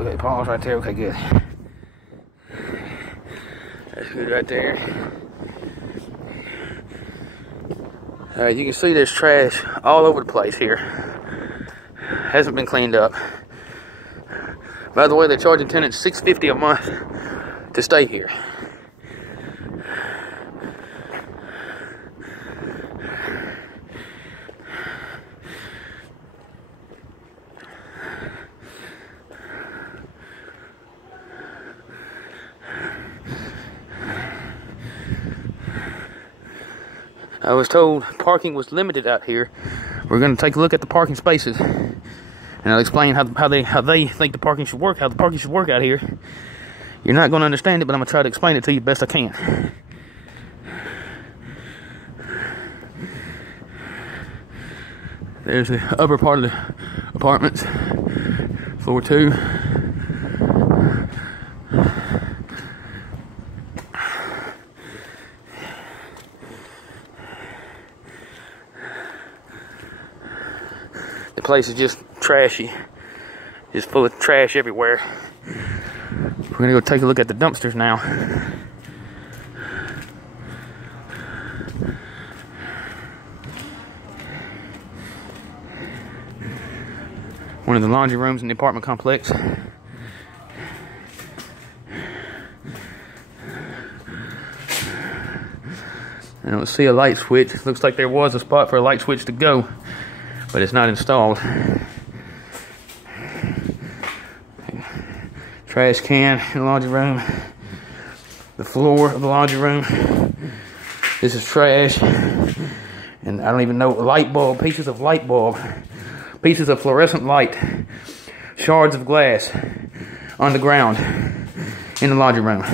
Okay, pause right there. Okay, good. That's good right there. Alright, you can see there's trash all over the place here. Hasn't been cleaned up. By the way, they're charging tenants $6.50 a month to stay here. I was told parking was limited out here. We're going to take a look at the parking spaces, and I'll explain how they think the parking should work, how the parking should work out here. You're not going to understand it, but I'm going to try to explain it to you best I can. There's the upper part of the apartments, floor 2. The place is just trashy, just full of trash everywhere. We're gonna go take a look at the dumpsters now. One of the laundry rooms in the apartment complex. I don't see a light switch. Looks like there was a spot for a light switch to go, but it's not installed. Trash can in the laundry room. The floor of the laundry room. This is trash. And I don't even know, light bulb, pieces of light bulb, pieces of fluorescent light, shards of glass on the ground in the laundry room.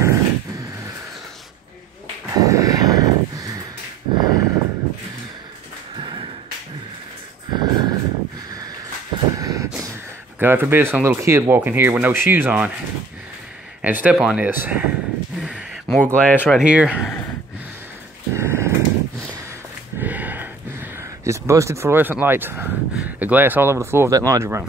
God forbid some little kid walking here with no shoes on and step on this. More glass right here. Just busted fluorescent lights. The glass all over the floor of that laundry room.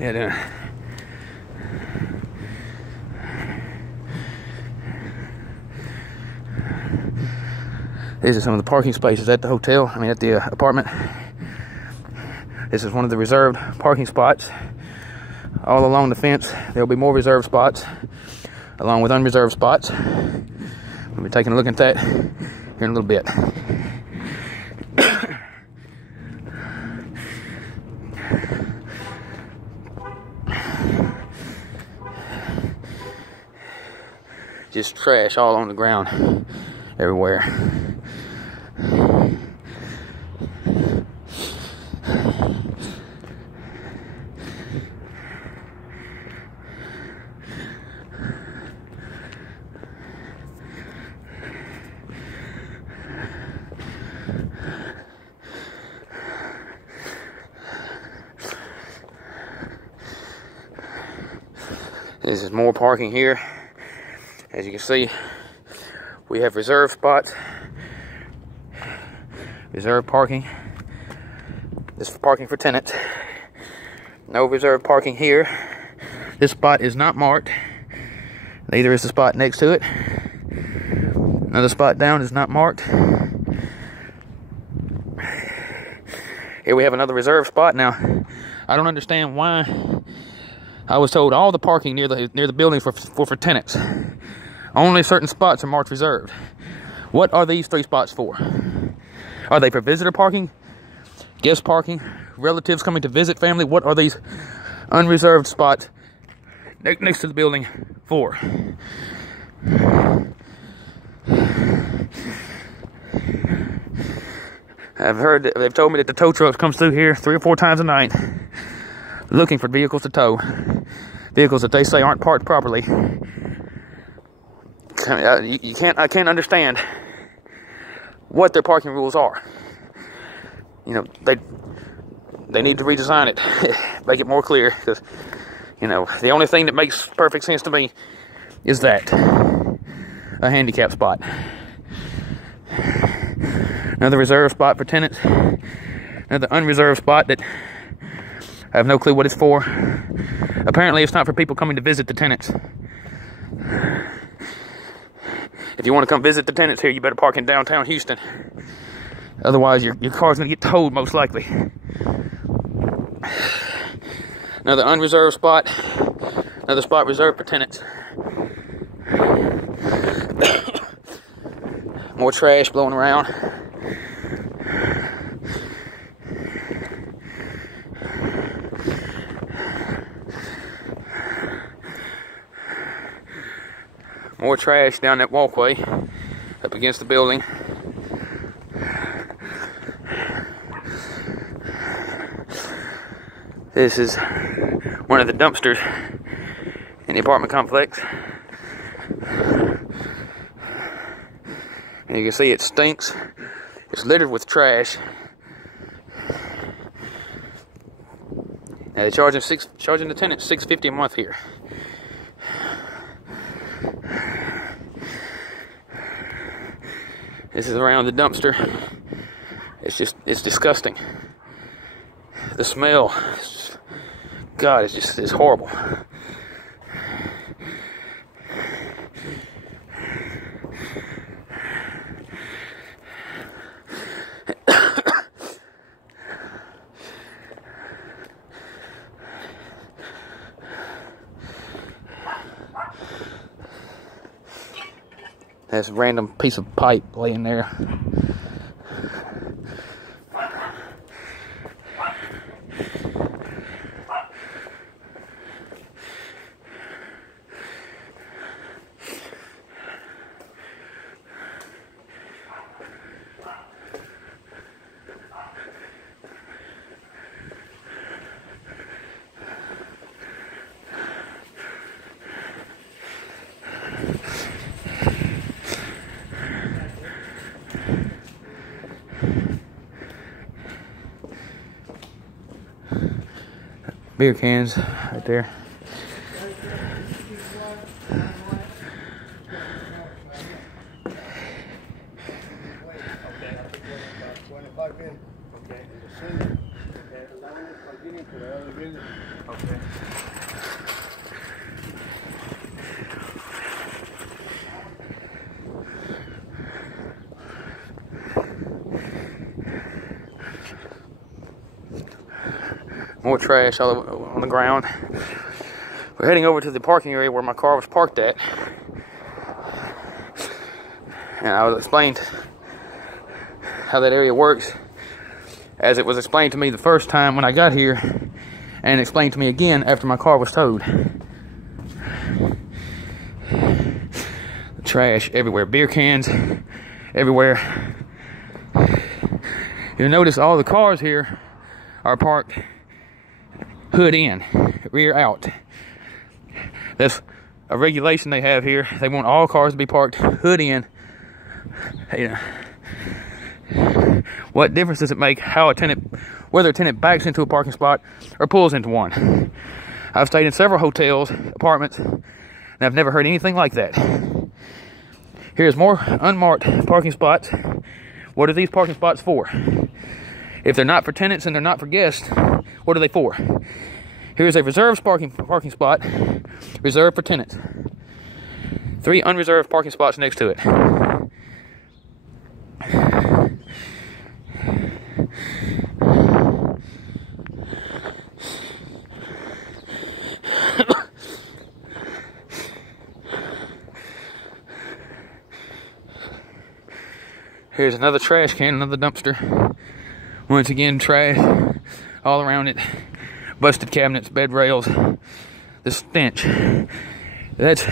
Yeah, these are some of the parking spaces at the hotel, at the apartment. This is one of the reserved parking spots. All along the fence, there'll be more reserved spots, along with unreserved spots. We'll be taking a look at that here in a little bit. Just trash all on the ground, everywhere. This is more parking here. As you can see, we have reserved spots, reserved parking. This is parking for tenants. No reserved parking here. This spot is not marked. Neither is the spot next to it. Another spot down is not marked. Here we have another reserved spot. Now, I don't understand why I was told all the parking near the buildings were for tenants. Only certain spots are marked reserved. What are these 3 spots for? Are they for visitor parking, guest parking, relatives coming to visit family? What are these unreserved spots next to the building for? I've heard that they've told me that the tow truck comes through here 3 or 4 times a night, looking for vehicles to tow, vehicles that they say aren't parked properly. I can't understand what their parking rules are. You know, they need to redesign it, make it more clear, because, you know, the only thing that makes perfect sense to me is that a handicap spot. Another reserved spot for tenants. Another unreserved spot that I have no clue what it's for. Apparently it's not for people coming to visit the tenants. If you want to come visit the tenants here, you better park in downtown Houston. Otherwise, your car's going to get towed, most likely. Another unreserved spot. Another spot reserved for tenants. More trash blowing around. More trash down that walkway up against the building. This is one of the dumpsters in the apartment complex. And you can see it stinks. It's littered with trash. Now they're charging the tenants $6.50 a month here. This is around the dumpster. It's disgusting. The smell, God, it's horrible. That's a random piece of pipe laying there. Beer cans right there. More trash all over on the ground. We're heading over to the parking area where my car was parked at. And I was explained how that area works, as it was explained to me the first time when I got here, and explained to me again after my car was towed. Trash everywhere, beer cans everywhere. You'll notice all the cars here are parked hood in, rear out. That's a regulation they have here. They want all cars to be parked hood in. You know, what difference does it make whether a tenant backs into a parking spot or pulls into one? I've stayed in several hotels, apartments, and I've never heard anything like that. Here's more unmarked parking spots. What are these parking spots for? If they're not for tenants and they're not for guests, what are they for? Here's a reserved parking spot, reserved for tenants. 3 unreserved parking spots next to it. Here's another trash can, another dumpster. Once again, trash all around it. Busted cabinets, bed rails. The stench. That's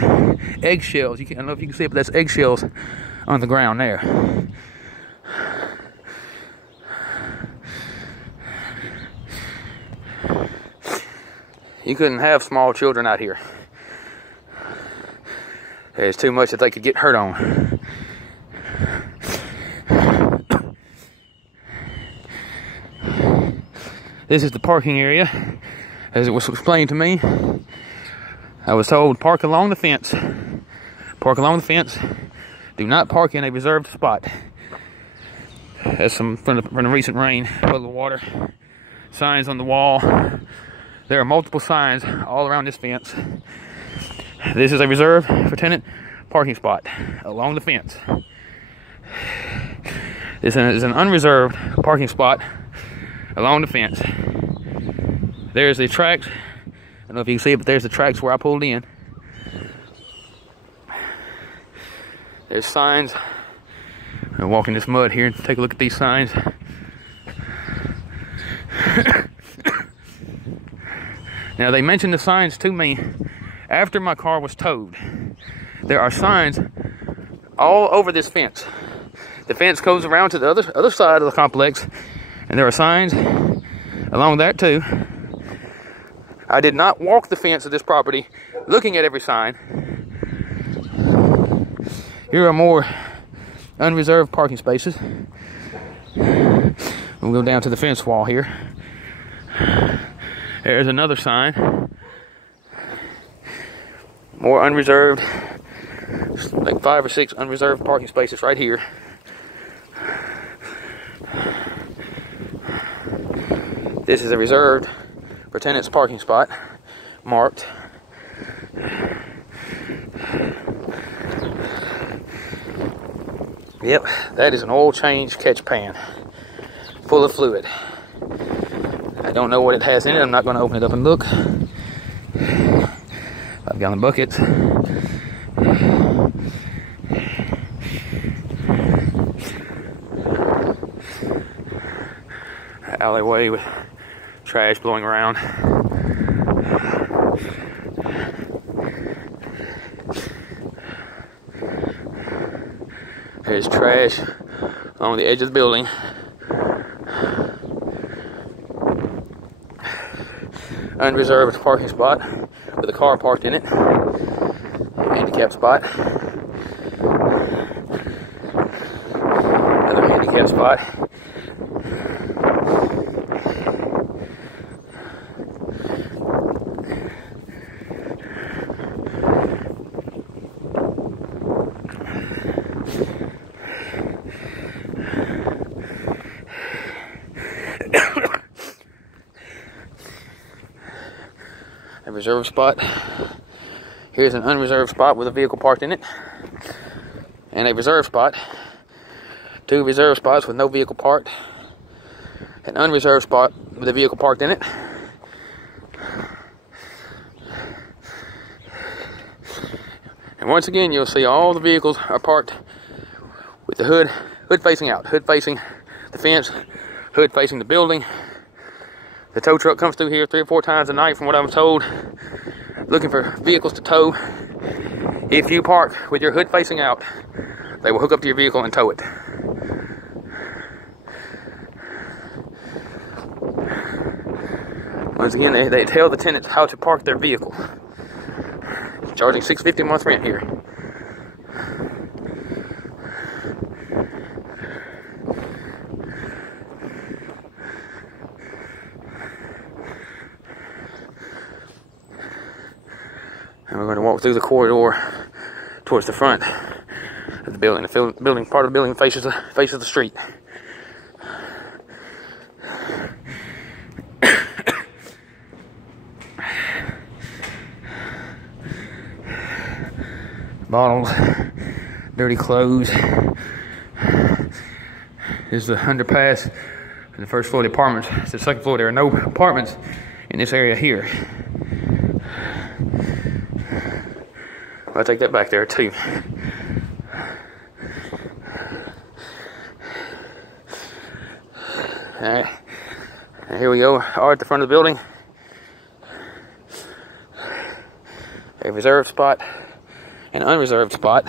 eggshells. I don't know if you can see it, but that's eggshells on the ground there. You couldn't have small children out here. There's too much that they could get hurt on. This is the parking area. As it was explained to me, I was told park along the fence. Park along the fence. Do not park in a reserved spot. That's from the recent rain, puddle of water. Signs on the wall. There are multiple signs all around this fence. This is a reserved for tenant parking spot along the fence. This is an unreserved parking spot along the fence. There's the tracks. I don't know if you can see it, but there's the tracks where I pulled in. There's signs. I'm gonna walk in this mud here and take a look at these signs. Now, they mentioned the signs to me after my car was towed. There are signs all over this fence. The fence goes around to the other side of the complex, and there are signs along that too. I did not walk the fence of this property looking at every sign. Here are more unreserved parking spaces. We'll go down to the fence wall here. There's another sign. More unreserved, like 5 or 6 unreserved parking spaces right here. This is a reserved for tenants parking spot, marked. Yep, that is an oil change catch pan, full of fluid. I don't know what it has in it. I'm not going to open it up and look. 5-gallon buckets. Alleyway with trash blowing around. There's trash along the edge of the building. Unreserved parking spot with a car parked in it. Handicap spot. Another handicap spot. A reserved spot. Here's an unreserved spot with a vehicle parked in it. And a reserved spot. 2 reserved spots with no vehicle parked. An unreserved spot with a vehicle parked in it. And once again, you'll see all the vehicles are parked with the hood facing out. Hood facing the fence. Hood facing the building. The tow truck comes through here 3 or 4 times a night from what I'm told, looking for vehicles to tow. If you park with your hood facing out, they will hook up to your vehicle and tow it. Once again, they tell the tenants how to park their vehicle. Charging $6.50 a month rent here. And we're going to walk through the corridor towards the front of the building. The building, part of the building faces the street. Bottles, dirty clothes. This is the underpass in the first floor of the apartments. It's the second floor. There are no apartments in this area here. I'll take that back there too. Alright, and here we go, all at the front of the building. A reserved spot, an unreserved spot.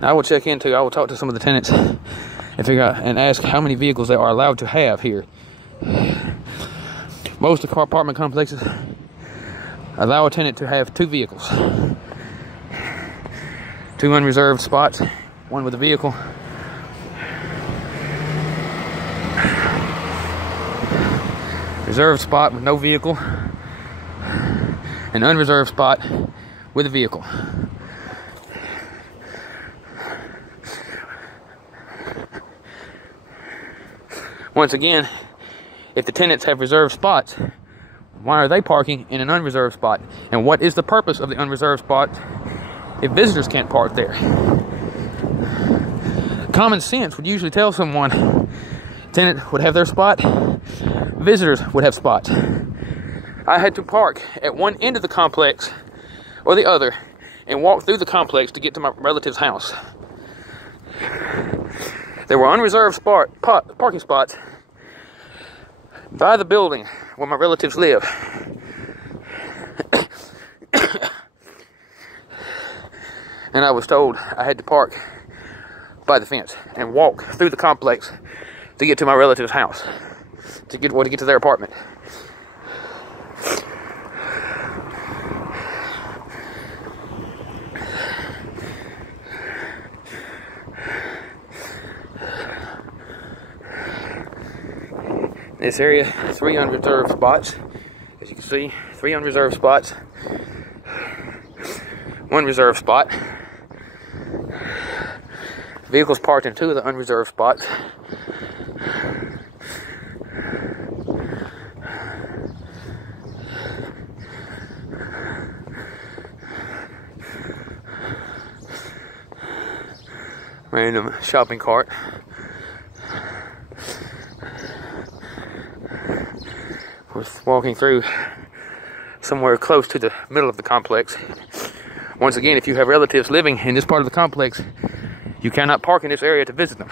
I will check into, I will talk to some of the tenants and figure out and ask how many vehicles they are allowed to have here. Most of the car apartment complexes Allow a tenant to have 2 vehicles. 2 unreserved spots, 1 with a vehicle. Reserved spot with no vehicle. An unreserved spot with a vehicle. Once again, if the tenants have reserved spots, why are they parking in an unreserved spot? And what is the purpose of the unreserved spot if visitors can't park there? Common sense would usually tell someone tenant would have their spot, visitors would have spots. I had to park at one end of the complex or the other and walk through the complex to get to my relative's house. There were unreserved parking spots by the building where my relatives live. And I was told I had to park by the fence and walk through the complex to get to my relative's house, to get to their apartment. This area, 3 unreserved spots. As you can see, 3 unreserved spots. 1 reserved spot. Vehicles parked in 2 of the unreserved spots. Random shopping cart. We're walking through somewhere close to the middle of the complex. Once again, if you have relatives living in this part of the complex, you cannot park in this area to visit them.